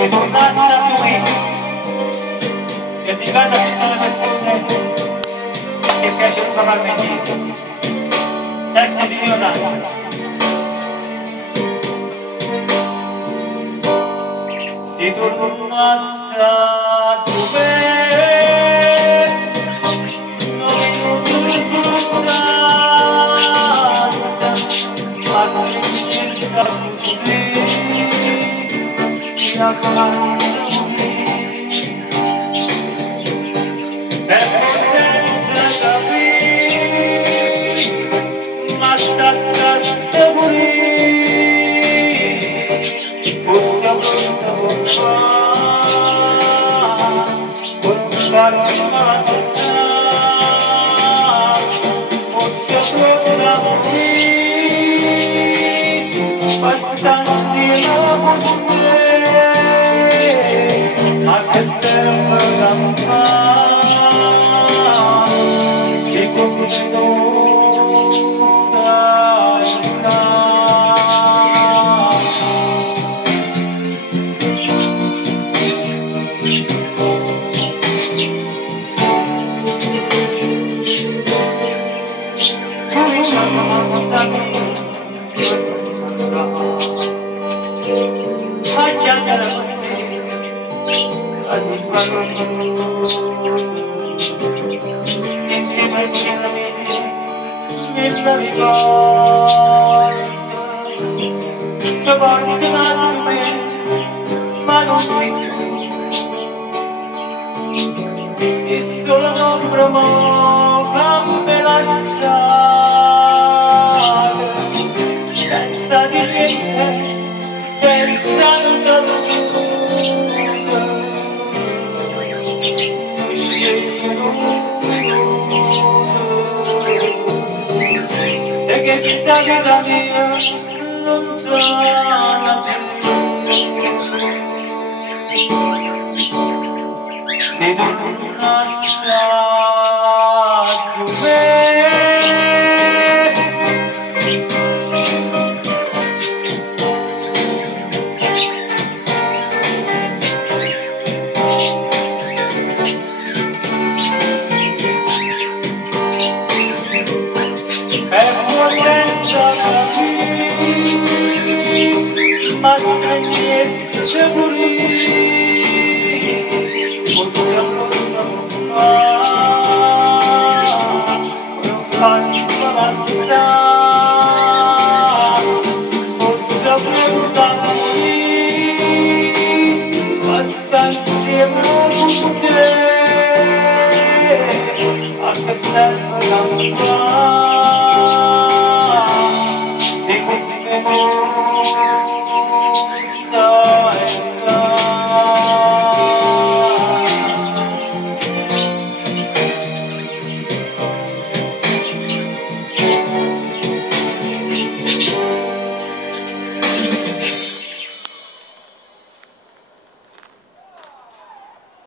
che tornasse a noi, dedicata a tutte le persone che piacerebbe farmi dietro. Testo di Leonardo. Si tornasse a dove non per senza capire, ma staccasse morire, fosse pronta con farmi passare, fosse pronta a morire, bastanti la ma che serve campare, che con non stai in casa. Cominciamo a passare a chiamare así parlo e mi imaginami nella rivolta che porti a me ma non sei tu e solo l'ombra cambia la strada senza di niente senza un saluto e che sta vita mia lontana da te se tornassi a dove ma se ne